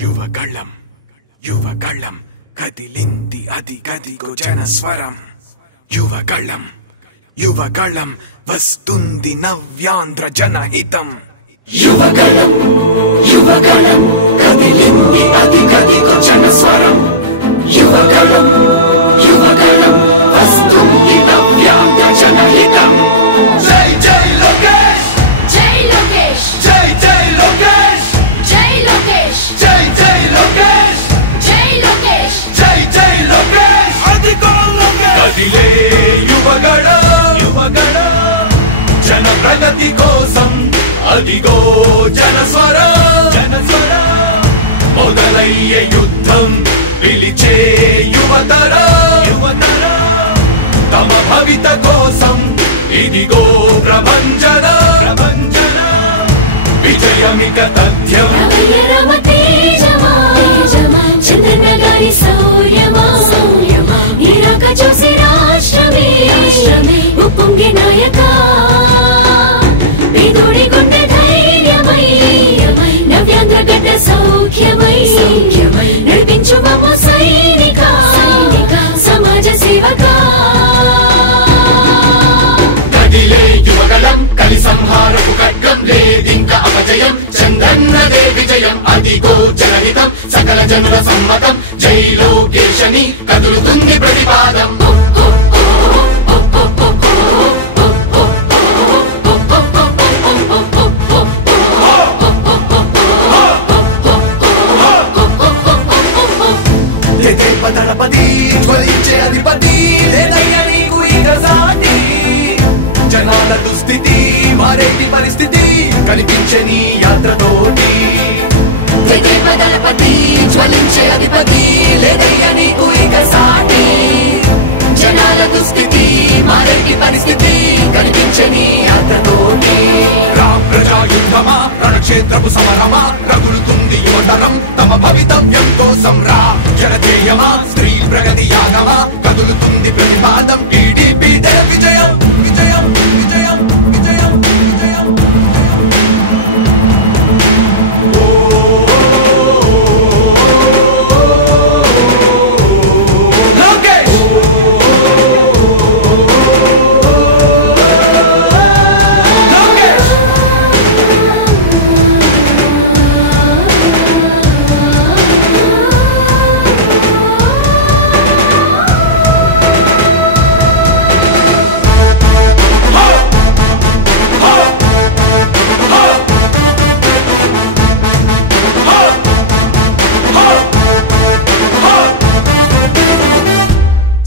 యువగళం యువగళం కదిలింది అది గదిగో జనస్వరం. యువగళం యువగళం వస్తుంది నవ్యాంధ్ర జనహితం. యువగళం యువగళం కదిలింది అది గదిగో జనస్వరం. యువగళం యువగళం వస్తుంది నవ్యాంధ్ర జనహితం. జై జై లోకేష్ జై లోకేష్ జై జై లోకేష్ జై లోకేష్ జై జై లోకేష్ జై లోకేష్ జై జై లోకేష్ అదిగో లోకేష్. కదిలే యువగళం యువగళం జన ప్రగతి కోసం అదిగో జనస్వరం జనస్వరం. మొదలయ్యే యుద్ధం పిలిచే యువతరం యువతరం. తమ భవిత కోసం ఇదిగో ప్రభంజనం ప్రభంజనం. విజయమిక తథ్యం రమ తేజమా చంద్రన్న గారి శౌర్యమా నీరాక చూసి రాష్ట్రమే ఉప్పొంగే నాయక. పేదోడి గుండె ధైర్యమై నవ్యాంధ్ర గడ్డ సౌఖ్యమై నడిపించు మమ్మ సైనిక సమాజ సేవక. కదిలే యువగళం కలి సంహారపు ఖడ్గం లేదింక అపజయం. చంద్రన్నదే విజయం అదిగో జనహితం సకల జనుల సమ్మతం. జై లోకేశని కదులుతుంది ప్రతిపాదం. దళపతి జ్వలించే అధిపతి లేదయ్య నీకు ఇక సాటి. జనాల దుస్థితి మారేటి పరిస్థితి కనిపించే నీ యాత్రతోటి. దళపతి జ్వలించే అధిపతి లేదయ్య నీకు ఇక సాటి. జనాల దుస్థితి మారేటి పరిస్థితి కనిపించే నీ యాత్రతోటి. ప్రజాయుద్ధమా రణక్షేత్రపు సమరమా రగులుతుంది యువతరం తమ భవితవ్యం కోసం. రా జనధేయమా స్త్రీ ప్రగతి యాగమా కదులుతుంది ప్రతిపాదం. టీడీపీ విజయం విజయం విజయం విజయం విజయం.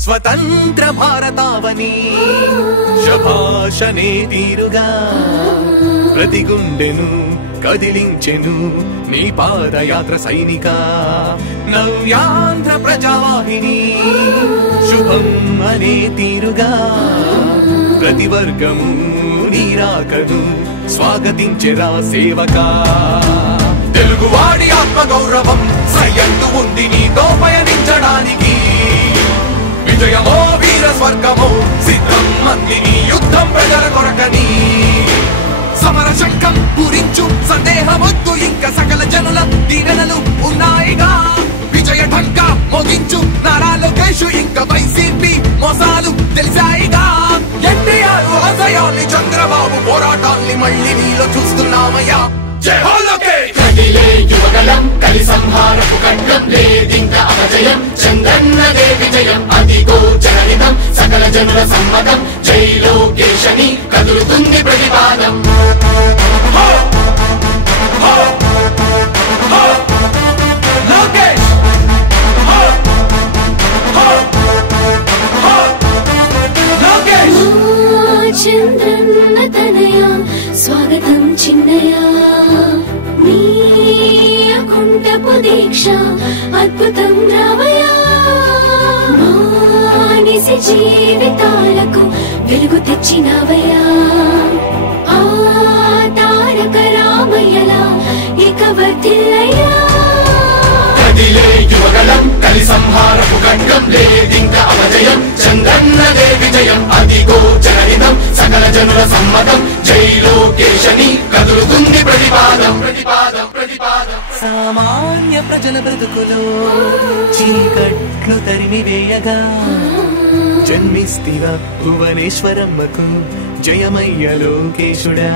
స్వతంత్ర భారతావని శభాషనే తీరుగా ప్రతి గుండెను కదిలించెను నీ పాదయాత్ర సైనిక. నవ్యాంధ్ర ప్రజావాహిని శుభం అనే తీరుగా ప్రతి వర్గము నీరాకను స్వాగతించెరా సేవక. తెలుగువాడి ఆత్మగౌరవం సయ్యంటూ ఉంది నీతో పయనించడానికి. విజయమో వీర స్వర్గమో సిద్ధం మందిని యుద్ధం ప్రజల కొరకని. సమర శంఖం పూరించు సందేహమొద్దు ఇంక సకల జనుల దీవెనలు ఉన్నాయిగా. విజయ ఢంకా మోగించు నారా లోకేషు ఇంక వైసీపీ మోసాలు తెలిసాయిగా. ఎన్టీఆర్ ఆశయాల్ని చంద్రబాబు పోరాటాల్ని మళ్ళీ నీలో చూస్తున్నామయ్యా. జై హో లోకేష్. కదిలే యువగళం కలి సంహారపు ఖడ్గం లేదింక అపజయం. చంద్రన్నదే విజయం అదిగో జనహితం సకల జనుల సమ్మతం. జై లోకేశని కదులుతుంది ప్రతిపాదం. లోకేష్ లోకేష్ చంద్రన్న తనయ స్వాగతం చిన్నయ. నీ అకుంఠపు దీక్ష అద్భుతం రావయ్యా. మానిసి జీవితాలకు వెలుగు తెచ్చినవయ్యా. ఆ తారక రామయ్యలా ఇక వర్ధిల్లయ్యా. కదిలే యువగళం కలి సంహారపు ఖడ్గం లేదింక అపజయం చంద్రన్నదే విజయం అదిగో జనహితం సకల జనుల సమ్మతం జై లోకేశని కదులుతుంది ప్రతిపాదం ప్రతిపాదం ప్రతిపాదం సామాన్య ప్రజల బ్రతుకులో చీకట్లు తరిమి వేయగా జన్మిస్తివా భువనేశ్వరమ్మకు జయమయ్య లోకేశుడా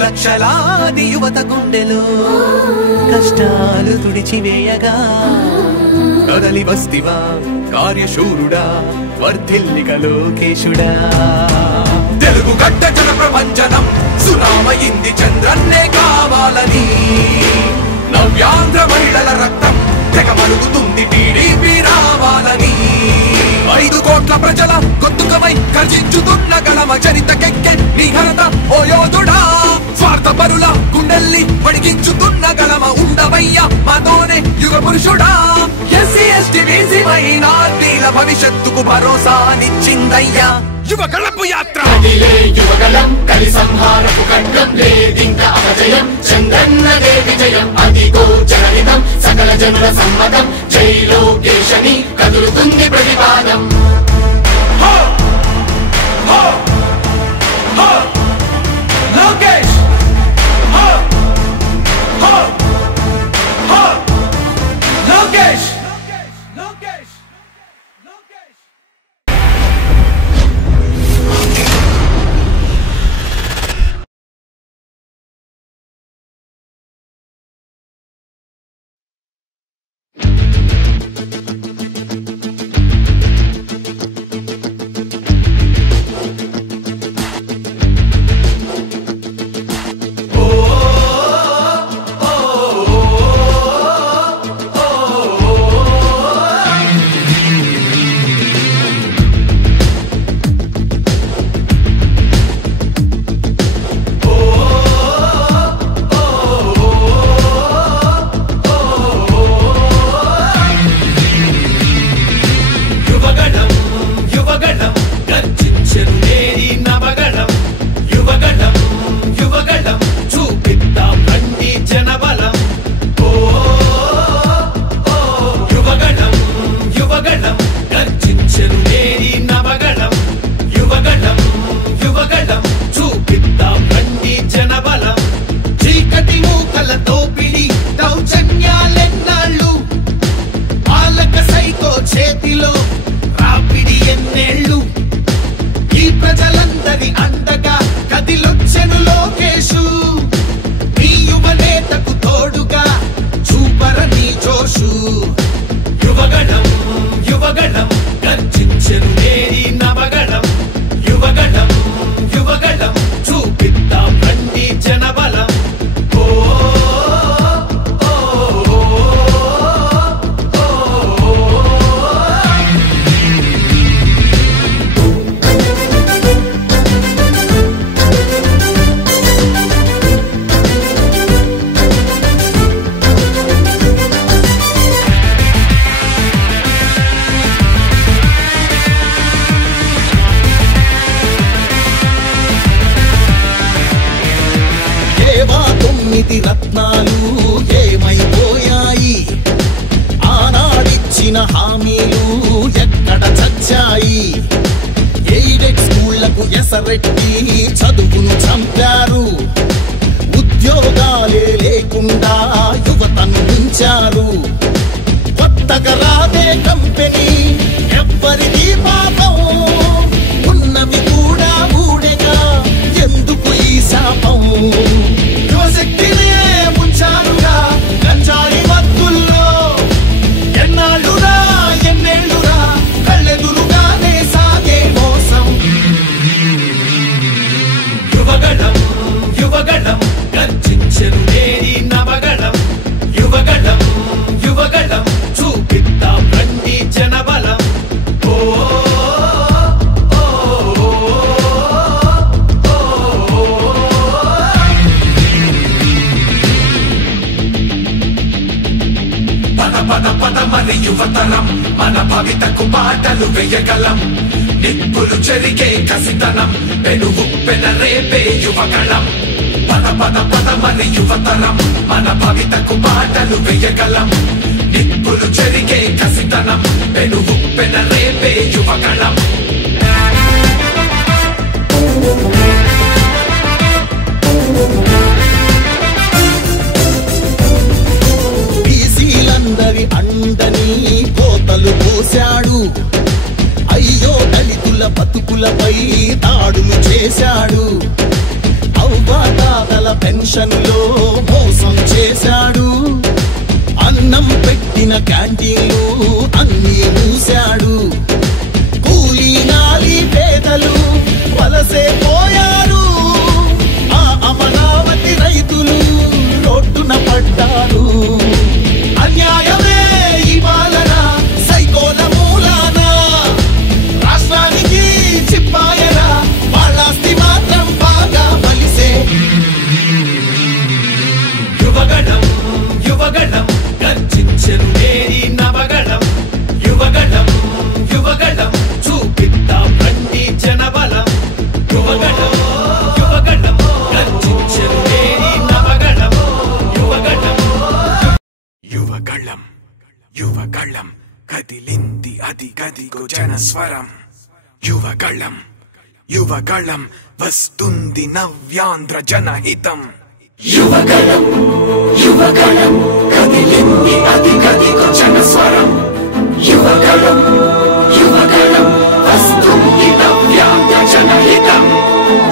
లక్షలాది యువత గుండెలో కష్టాలు తుడిచివేయగా కదలి వస్తివా కార్యశూరుడా వర్ధిల్లిక లోకేశుడా తెలుగు గడ్డ జన ప్రపంచనం సునామయింది చంద్రన్నే కావాలని నవ్యాంధ్ర మహిళల రక్తం తెగ మరుగుతుంది టీడీపీ రావాలని 5 కోట్ల ప్రజల గొంతుకమై గర్జించుతున్న గలమ చరితకెక్కె నీ ఘనత ఓ యోధుడా స్వార్థ పరుల గుండెల్ని వడిగించుతున్న గలమ ఉండవయ్య మాతోనే యుగ పురుషుడా ఎస్సీ ఎస్టీ బీసీ మైనార్టీల భవిష్యత్తుకు భరోసానిచ్చిందయ్యా యువగళపు యాత్ర కదిలే యువగళం కలి సంహారపు ఖడ్గం లేదింక అపజయం చంద్రన్నదే విజయం అదిగో జనహితం సకల జనుల సమ్మతం జై లోకేశని కదులుతుంది ప్రతిపాదం లోకేష్ లోకేష్ లోకేష్ లోకేష్ రత్నాలు ఏమైపోయాయి ఆనాడిచ్చిన హామీలు ఎక్కడ చచ్చాయి ఎయిడెడ్ స్కూళ్లకు ఎసరెట్టి చదువును చంపారు ఉద్యోగాలే లేకుండా యువతను ఉంచారు కొత్తగా రాదే కంపెనీ ఎవ్వరిది పాపం ఉన్నవి కూడా ఊడెగా ఎందుకు ఈ శాపం యువశక్తినే ముంచారుగా గంజాయి మత్తుల్లో ఎన్నాళ్ళురా ఎన్నేళ్ళురా కళ్ళెదురుగానే సాగే మోసం యువగళం యువగళం గర్జించెను నేరి నవగళం యువగళం యువగళం చూపిద్దాం రండి జనబలం పద పద మరి యువతరం మన భవితకు బాటలు వేయగలం నిప్పులు చెరిగే కసితనం పెనుగు పెనరేపే యువగళం పద పద పద మరి యువతరం మన భవితకు బాటలు వేయగలం నిప్పు నిప్పులు చెరిగే కసితనం పెనుగు పెన రేపే యువగళం బీసీలందరి అండని కోతలు పోశాడు అయ్యో దళితుల బతుకులపై దాడులు చేశాడు అవ్వాతాతల పెన్షన్లో మోసం చేశాడు అన్నం పెట్టిన క్యాంటీన్లు అన్నీ మూశాడు కూలీ నాలి పేదలు వలసే పోయారు ఆ అమరావతి రైతులు రోడ్డున పడ్డారు అన్యాయమే ఈ పాలన సైకోల మూలాన రాష్ట్రానికి చిప్పాయన వాళ్ళాస్తి మాత్రం బాగా బలిసే యువగణం యువగణం గర్జించెను నేరి నవగణం యువగణం యువగణం చూపిద్దాం రండి జనబలం యువగణం యువగణం గర్జించెను నేరి నవగణం యువగణం యువగళం యువగళం కదిలింది అది గదిగో జనస్వరం యువగళం యువగళం వస్తుంది నవ్యాంధ్ర జనహితం యువగళం యువగళం కదిలింది అది గదిగో జనస్వరం యువగళం యువగళం వస్తుంది నవ్యాంధ్ర జనహితం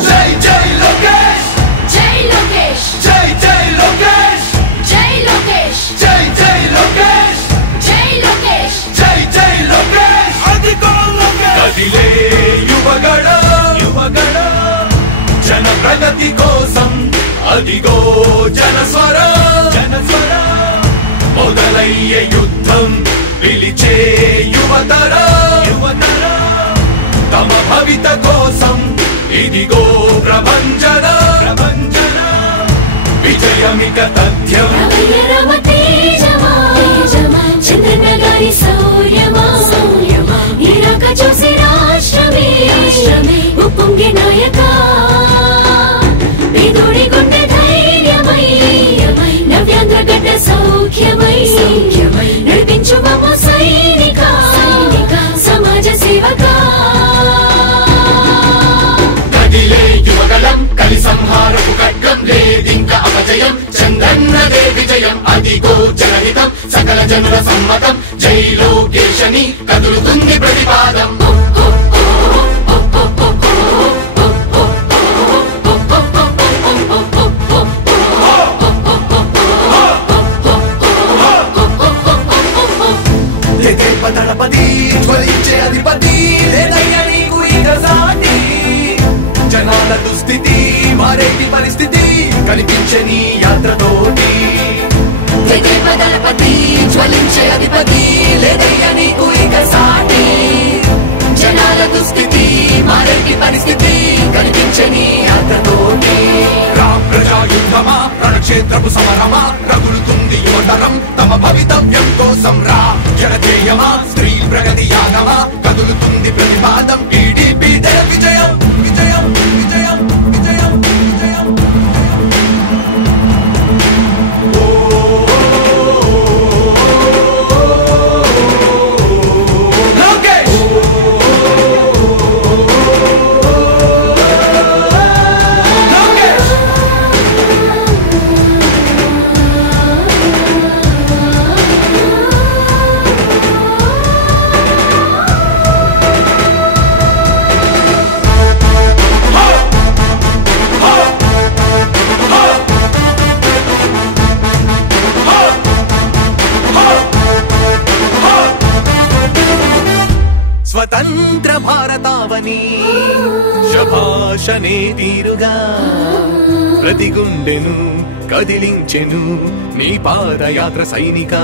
జై జై లోకేష్ జై లోకేష్ జై జై లోకేష్ జై లోకేష్ జై జై లోకేష్ జై లోకేష్ జై జై లోకేష్ అదిగో లోకేష్ కదిలే యువగళం యువగళం జన ప్రగతి కోసం అదిగో జనస్వరం జనస్వరం మొదలయ్యే యుద్ధం పిలిచే యువతరం యువతరం తమ భవిత కోసం ఇదిగో ప్రభంజనం ప్రభంజనం విజయమిక తథ్యం రమ తేజమా చంద్రన్న గారి శౌర్యమా ఇరాక చూసి రాష్ట్రమే ఉప్పొంగే నాయక పేదోడి గుండె ధైర్యమై నవ్యాంధ్ర గడ్డ సౌఖ్యమై నడిపించు మమ్ము సైనిక సమాజ సేవక కదిలే యువగళం కలి సంహారపు ఖడ్గం లేదింక అపజయం చంద్రన్నదే విజయం అదిగో జనహితం సకల జనుల సమ్మతం జై లోకేశని కదులుతుంది ప్రతిపాదం దళపతి జ్వలించే అధిపతి లేదయ్యా నీకు ఇక సాటి జనాల దుస్థితి మారేటి పరిస్థితి కనిపించే నీ యాత్రతోటి దళపతి జ్వలించే అధిపతి లేదయ్యా నీకు ఇక సాటి జనాల దుస్థితి మారేటి పరిస్థితి కనిపించే నీ యాత్రతోటి రామ్ ప్రజా యుద్ధమా రణక్షేత్రపు సమరమా రగులుతుంది యువతరం తమ భవితవ్యం కోసం రా జనజేయమా స్త్రీ ప్రగతి యాగమా కదులుతుంది ప్రతిపాదం టీడీపీ విజయం విజయం విజయం విజయం విజయం లోకేష్ స్వతంత్ర భారతావని శభాషనే తీరుగా ప్రతి గుండెను కదిలించెను నీ పాదయాత్ర సైనిక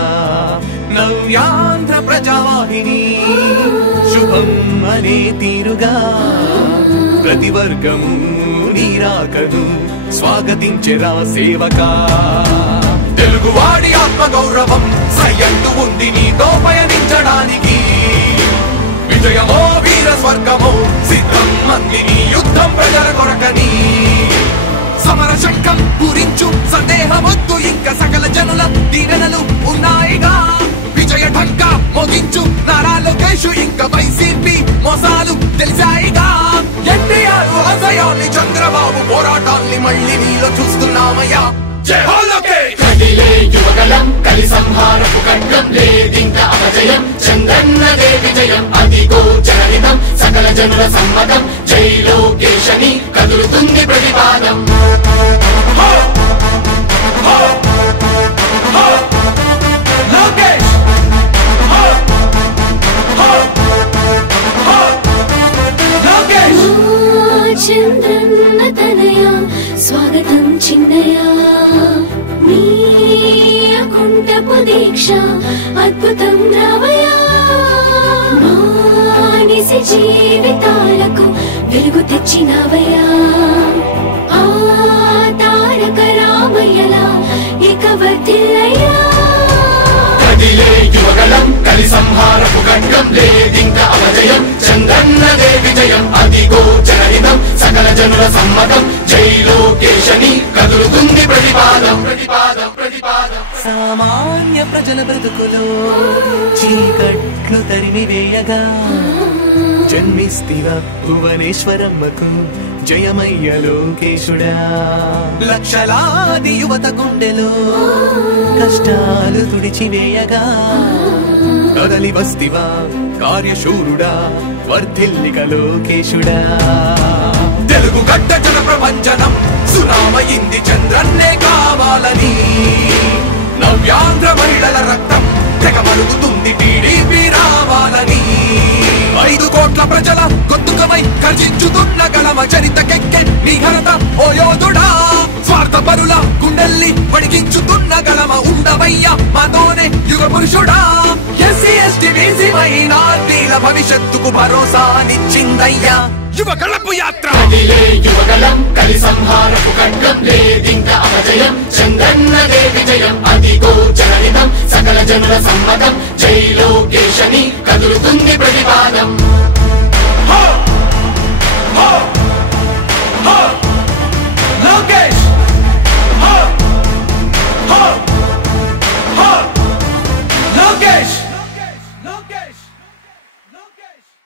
నవ్యాంధ్ర ప్రజావాహిని శుభం అనే తీరుగా ప్రతి వర్గము నీరాకను స్వాగతించెరా సేవకా తెలుగువాడి ఆత్మగౌరవం సయ్యంటూ ఉంది నీతో పయనించడానికి విజయమో వీర స్వర్గమో సిద్ధం మందిని యుద్ధం ప్రజల కొరకని సమర శంఖం పూరించు సందేహమొద్దు ఇంకా సకల జనుల దీవెనలు ఉన్నాయిగా విజయ మోగించు నారా లోకేష్ ఇంకా వైసీపీ మోసాలు తెలిసాయిగా. ఎన్టీఆర్ ఆశయాల్ని చంద్రబాబు పోరాటాల్ని మళ్ళీ నీలో చూస్తున్నామయ్యా. జై హో లోకేష్. కదిలే యువగలం కలి సంహారపు ఖడ్గం లేదింక అపజయం చంద్రన్నదే విజయం అదిగో జనహితం సకల జనుల సమ్మతం జై లోకేశని కదులుతుంది ప్రతిపాదం. లోకేష్ లోకేష్ చంద్రన్న తనయ స్వాగతం చిన్నయ నీ అకుంఠపు దీక్ష అద్భుతం రావయ మానిసి జీవితాలకు వెలుగు తెచ్చినవయ ఆ తారక రామయ్యలా ఇక వర్ధిల్లయ్యా. కదిలే యువగలం కలి సంహారపు ఖడ్గం లేదింక అపజయం చంద్రన్నదే విజయం అదిగో జనహితం సకల జనుల సమ్మతం జై లోకేశని కదులుతుంది ప్రతిపాదం ప్రతిపాదం ప్రతిపాదం. సామాన్య ప్రజల బ్రతుకులో చీకట్లు తరిమి వేయగా జన్మిస్తివ భువనేశ్వరమ్మకు జయమయ్య లోకేశుడా. లక్షలాది యువత గుండెలో కష్టాలు తుడిచివేయగా కదలి వస్తివా కార్యశూరుడా వర్ధిల్లిక లోకేశుడా. తెలుగు గడ్డ జన ప్రపంచనం సునామయింది చంద్రన్నే కావాలని. నవ్యాంధ్ర మహిళల రక్తం తెగమరుగుతుంది టీడీపీ రావాలని. 5 కోట్ల ప్రజల గొంతుకమై గర్జించుతున్న గళమ చరితకెక్కే నీ ఘనత ఓ యోధుడా. స్వార్థ పరుల గుండెల్ని వడికించుతున్న గళమ ఉండవయ్యా మాతోనే యుగ పురుషుడా. ఎస్సీ ఎస్టీ బీసీ మైనార్టీల భవిష్యత్తుకు భరోసానిచ్చిందయ్యా యువ గళపు యాత్ర. కదిలే యువగలం కలి సంహారపు ఖడ్గం లేదింక అపజయం చంద్రన్నదే విజయం అదిగో జనహితం సకల జనుల సమ్మతం జై లోకేశని కదులుతుంది ప్రతిపాదం. లోకేష్ లోకేష్ లోకేష్ లోకేష్.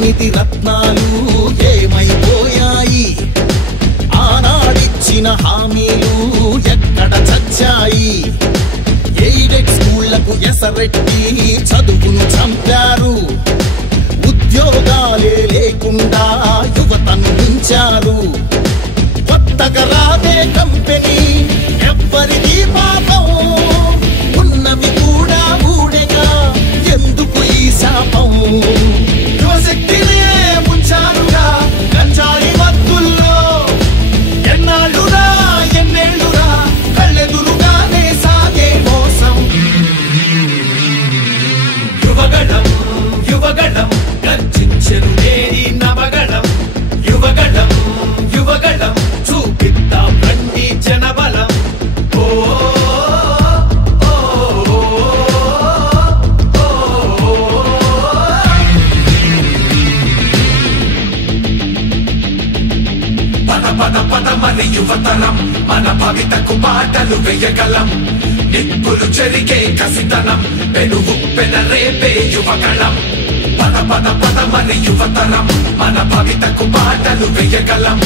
నీతి రత్నాలు ఏమైపోయాయి? ఆనాడిచ్చిన హామీలు ఎక్కడ చచ్చాయి? ఎయిడెడ్ స్కూళ్లకు ఎసరెట్టి చదువును చంపారు. ఉద్యోగాలే లేకుండా యువతను ఉంచారు. కొత్తగా రాదే కంపెనీ ఎవ్వరిది పాపం ఉన్నవి కూడా ఊడెగా ఎందుకు ఈ శాపం యువశక్తినే ముంచారుగా గంజాయి మత్తుల్లో ఎన్నాళ్ళురా ఎన్నేళ్ళురా కళ్ళెదురుగానే సాగే మోసం యువగళం యువగళం గర్జించెను నేరి నవగళం యువగళం యువగళం చూపిద్దాం రండి జనబలం ఓ పద పద పదమని యువతరం మన భవితకు బాటలు వేయగలం నిప్పులు చెరిగే కసితనం పెనుగు పెనరేపే యువగళం పద పద పదమని యువతరం మన భవితకు బాటలు వేయగలం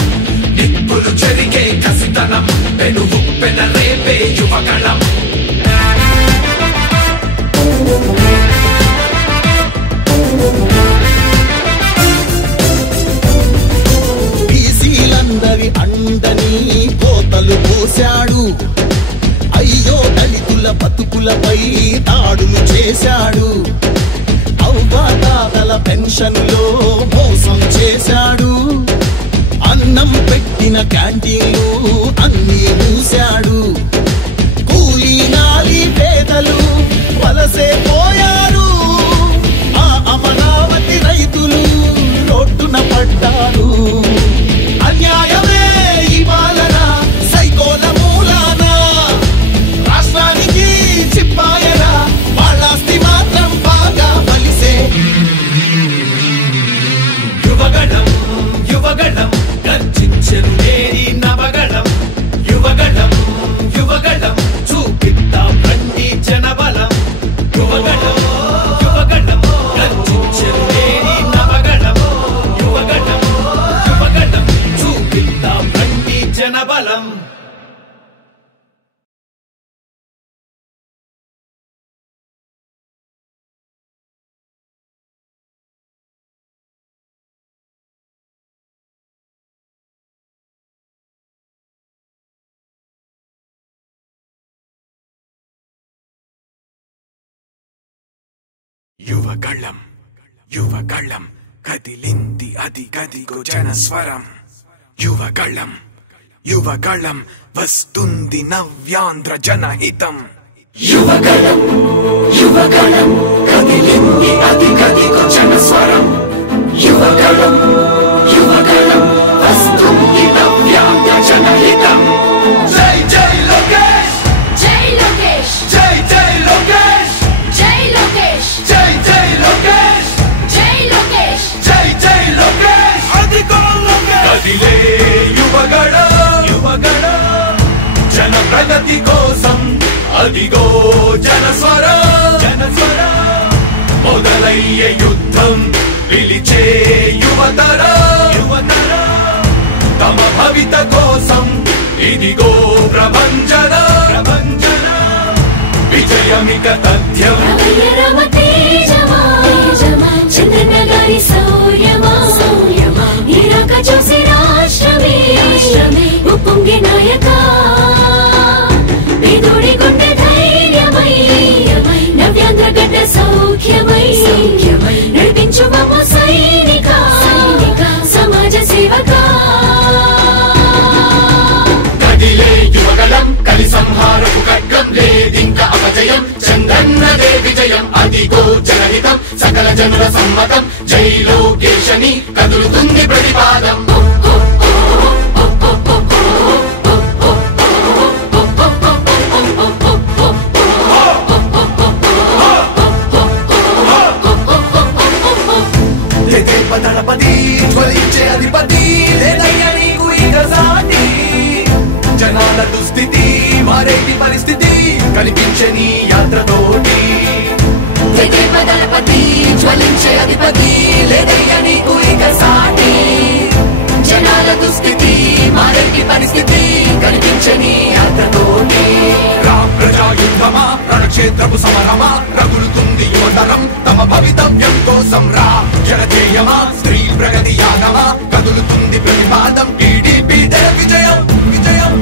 నిప్పులు చెరిగే కసితనం పెనుగు పెనరేపే యువగళం బీసీలందరి అండని కోతలు పోశాడు అయ్యో దళితుల బతుకులపై దాడులు చేశాడు అవ్వాతాతల పెన్షన్లో మోసం చేశాడు అన్నం పెట్టిన క్యాంటీన్లు అన్నీ మూశాడు కూలీ నాలి పేదలు వలసే పోయారు ఆ అమరావతి రైతులు రోడ్డున పడ్డారు అన్యాయమే ఈ పాలన సైకోల మూలాన రాష్ట్రానికి చిప్పాయరా వాళ్ళాస్తి మాత్రం బాగా బలిసే యువగళం యువగళం గర్జించెను నేరి నవగళం యువగళం యువగళం చూపిద్దాం రండి జనబలం యువగళం యువగళం గర్జించెను నేరి నవగళం యువగళం యువగళం చూపిద్దాం రండి జనబలం యువగళం యువగళం కదిలింది అది గదిగో జనస్వరం యువగళం యువగళం వస్తుంది నవ్యాంధ్ర జనహితం యువగళం యువగళం కదిలింది అది గదిగో జనస్వరం యువగళం యువగళం వస్తుంది నవ్యాంధ్ర జనహితం జై జై లోకేష్ జై లోకేష్ జై జై లోకేష్ జై లోకేష్ జై జై లోకేష్ జై లోకేష్ జై జై లోకేష్ అదిగో లోకేష్ కదిలే యువగళం యువగళం జన ప్రగతి కోసం అదిగో జనస్వరం జనస్వరం మొదలయ్యే యుద్ధం పిలిచే యువతరం యువతరం తమ భవిత కోసం ఇదిగో ప్రభంజనం ప్రభంజనం విజయమిక తథ్యం రమయ్య రమ తేజమా చంద్రన్న గారి సౌర్యమా నీరాక చూసి రాష్ట్రమే ఉప్పొంగే నాయక పేదోడి గుండె ధైర్యమై నవ్యాంధ్ర గడ్డ సౌఖ్యమై నడిపించు మమ్మ సైనిక సమాజ సేవక కదిలే యువగళం కలి సంహారపు ఖడ్గం లేదింక అపజయం చంద్రన్నదే విజయం అదిగో జనహితం సకల జనుల సమ్మతం జై లోకేశని కదులుతుంది ప్రతిపాదం దళపతి జ్వలించే అధిపతి లేదయ్య నీకు ఇక సాటి జనాల దుస్థితి మారేటి పరిస్థితి కనిపించే నీ యాత్రతోటి దళపతి జ్వలించే అధిపతి లేదయ్య నీకు ఇక సాటి జనాల దుస్థితి మారేటి పరిస్థితి కనిపించే నీ యాత్రతోటి ప్రజా యుద్ధమా రణక్షేత్రపు సమరమా రగులుతుంది యువతరం తమ భవితవ్యం కోసం రా జనజేయమా స్త్రీ ప్రగతి యాగమా కదులుతుంది ప్రతిపాదం టీడీపీ విజయం విజయం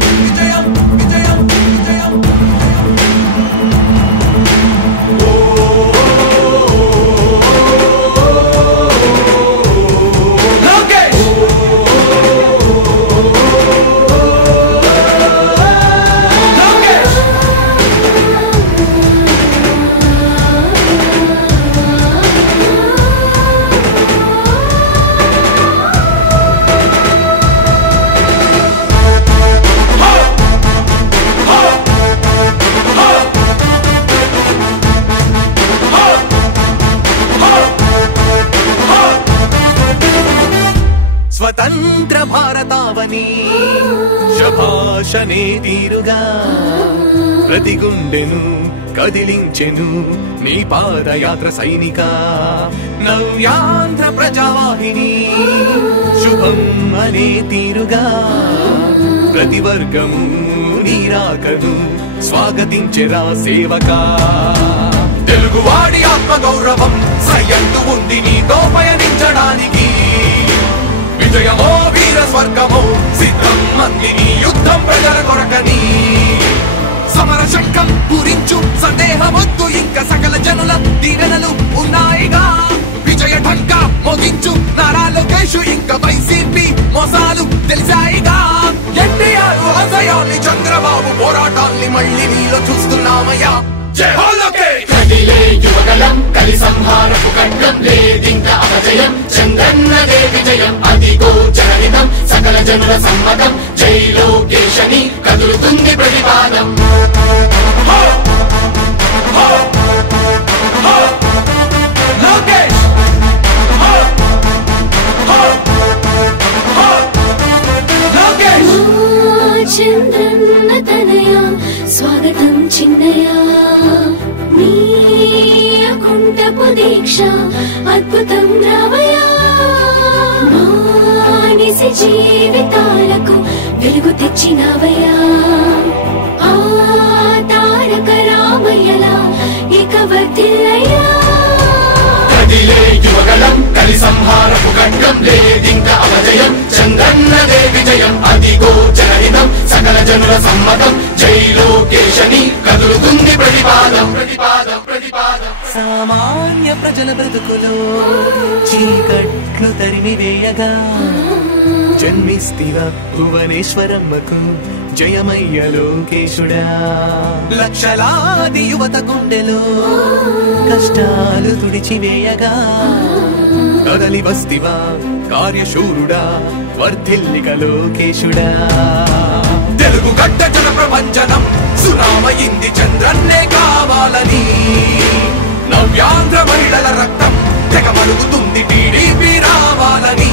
స్వతంత్ర భారతావని శభాషనే తీరుగా ప్రతి గుండెను కదిలించెను నీ పాదయాత్ర సైనిక నవ్యాంధ్ర ప్రజావాహిని శుభం అనే తీరుగా ప్రతి వర్గము నీరాకను స్వాగతించెరా సేవకా తెలుగువాడి ఆత్మ గౌరవం సయ్యంటూ ఉంది నీతో పయనించడానికి విజయమో వీర స్వర్గమో సిద్ధం మందిని యుద్ధం ప్రజల కొరకని సమర శంఖం పూరించు సందేహమొద్దు ఇంకా సకల జనుల దీవెనలు ఉన్నాయిగా విజయ ఢంకా మోగించు నారా లోకేషు ఇంకా వైసీపీ మోసాలు తెలిసాయిగా ఎన్టీఆర్ ఆశయాల్ని చంద్రబాబు పోరాటాల్ని మళ్ళీ నీలో చూస్తున్నామయ్యా జై హో లోకేష్ కదిలే యువగలం కలి సంహారపు ఖడ్గం లేదింక అపజయం చంద్రన్నదే విజయం అదిగో జనహితం సకల జనుల సమ్మతం జై లోకేశని కదులుతుంది ప్రతిపాదం లోకేష్ లోకేష్ చంద్రన్న తనయ స్వాగతం చిన్నయ నీ అకుంఠపు దీక్ష అద్భుతం రావయ్యా మానిసి జీవితాలకు వెలుగు తెచ్చినవయ్యా ఆ తారక రామయ్యలా ఇక వర్ధిల్లయ్యా కదిలే యువగలం కలి సంహారపు ఖడ్గం లేదింక అపజయం చంద్రన్నదే విజయం అదిగో జనహితం సకల జనుల సమ్మతం జై లోకేశని కదులుతుంది ప్రతిపాదం ప్రతిపాదం ప్రతిపాదం సామాన్య ప్రజల బ్రతుకులో చీకట్లు తరిమి వేయగా జన్మిస్తివా భువనేశ్వరమ్మకు జయమయ్య లోకేశుడా లక్షలాది యువత గుండెలో కష్టాలు తుడిచివేయగా కదలి వస్తివా కార్యశూరుడా వర్ధిల్లిక లోకేశుడా తెలుగు గడ్డ జన ప్రపంచనం సునామయింది చంద్రన్నే కావాలని నవ్యాంధ్ర మహిళల రక్తం తెగమడుగుతుంది టీడీపీ రావాలని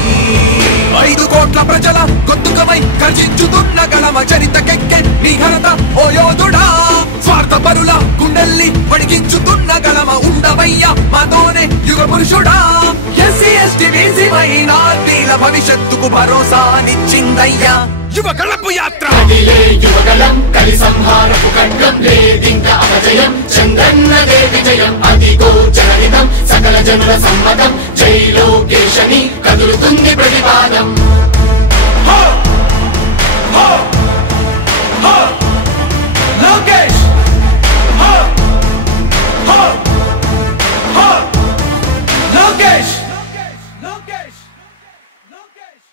5 కోట్ల ప్రజల గొంతుకమై గర్జించుతున్న గలమ చరితకెక్కె నీ ఘనత ఓ యోధుడా స్వార్థ పరుల గుండెల్ని వడిగించుతున్న గలమ ఉండవయ్యా మాతోనే యుగ పురుషుడా ఎస్సీ ఎస్టీ బీసీ మైనార్టీల భవిష్యత్తుకు భరోసానిచ్చిందయ్యా యువ కళపు యాత్ర కదిలే యువగలం కలి సంహారపు ఖడ్గం లేదింక అపజయం చంద్రన్నదే విజయం అదిగో జనహితం సకల జనుల సమ్మతం జై లోకేశని కదులుతుంది ప్రతిపాదం హో హో హో లోకేష్ హో హో హో లోకేష్ లోకేష్ లోకేష్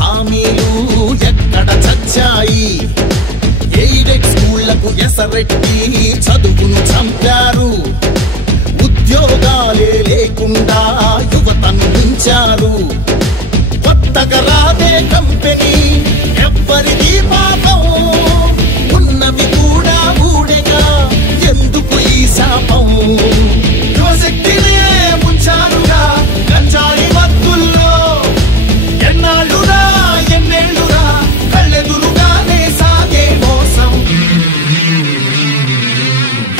హామీలు ఎక్కడ చచ్చాయి? ఎయిడెడ్ స్కూళ్లకు ఎసరెట్టి చదువును చంపారు. ఉద్యోగాలే లేకుండా యువతను ఉంచారు. కొత్తగా రాదే కంపెనీ ఎవ్వరిది పాపం, ఉన్నవి కూడా ఊడెగా ఎందుకు ఈ శాపం? యువశక్తినే ముంచారుగా గంజాయి మత్తుల్లో, ఎన్నాళ్ళురా ఎన్నేళ్ళురా కళ్ళెదురుగానే సాగే మోసం.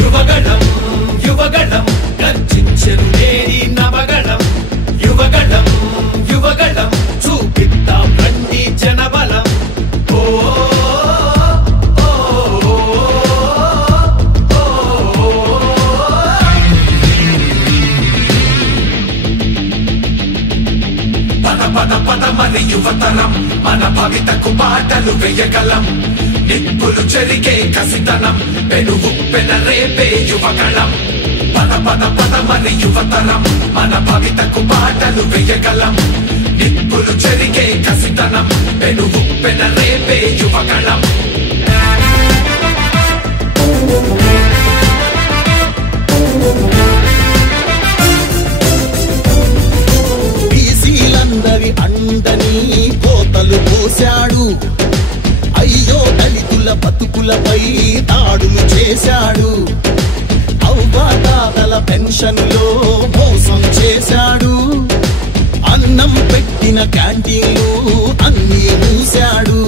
యువగళం యువగళం గర్జించెను నేరి నవగళం. యువగళం యువగళం చూపిద్దాం రండి జనబలం. ఓ పద పద పదమని యువతరం మన భవితకు బాటలు వేయగలం. నిప్పులు చెరిగే కసితనం పెనుగు పెనరేపే యువగళం. పద పద పదమని యువతరం మన భవితకు బాటలు వేయగలం. నిప్పులు చెరిగే కసితనం పెనుగు పెనరేపే యువగళం. బీసీలందరి అండని కోతలు పోశాడు. అయ్యో దళితుల బతుకులపై దాడులు చేశాడు. అవ్వాతాతల పెన్షన్లో మోసం చేశాడు. అన్నం పెట్టిన క్యాంటీన్లు అన్నీ మూశాడు.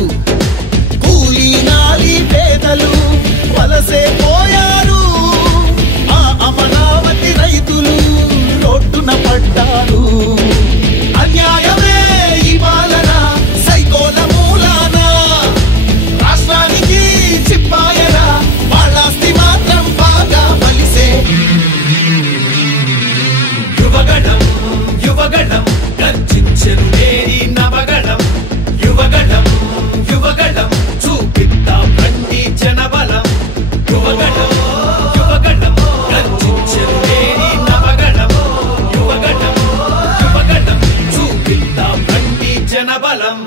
కూలీ నాలి పేదలు వలసే పోయారు. ఆ అమరావతి రైతులు రోడ్డున పడ్డారు. అన్యాయమే ఈ పాలన సైకోల మూలాన, రాష్ట్రానికి చిప్పాయన వాళ్ళాస్తి మాత్రం బాగా బలిసే. యువగళం యువగళం గర్జించెను నేరి నవగళం. యువగళం యువగళం చూపిద్దాం రండి జనబలం. యువగళం యువగళం గర్జించెను నేరి నవగళం. యువగళం యువగళం చూపిద్దాం రండి జనబలం.